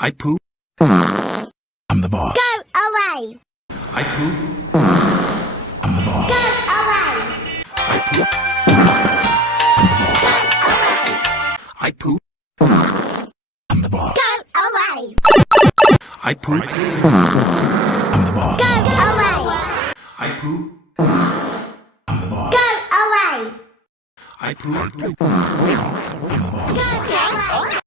I poop. I'm the boss. Go away. I poop. I'm the boss. Go away. I poop. I'm the boss. Go away. I poop. I'm the boss. Go away. I poop. I'm the boss. Go away. I poop. I'm the boss. Go away. I poop. I'm the boss. Go away.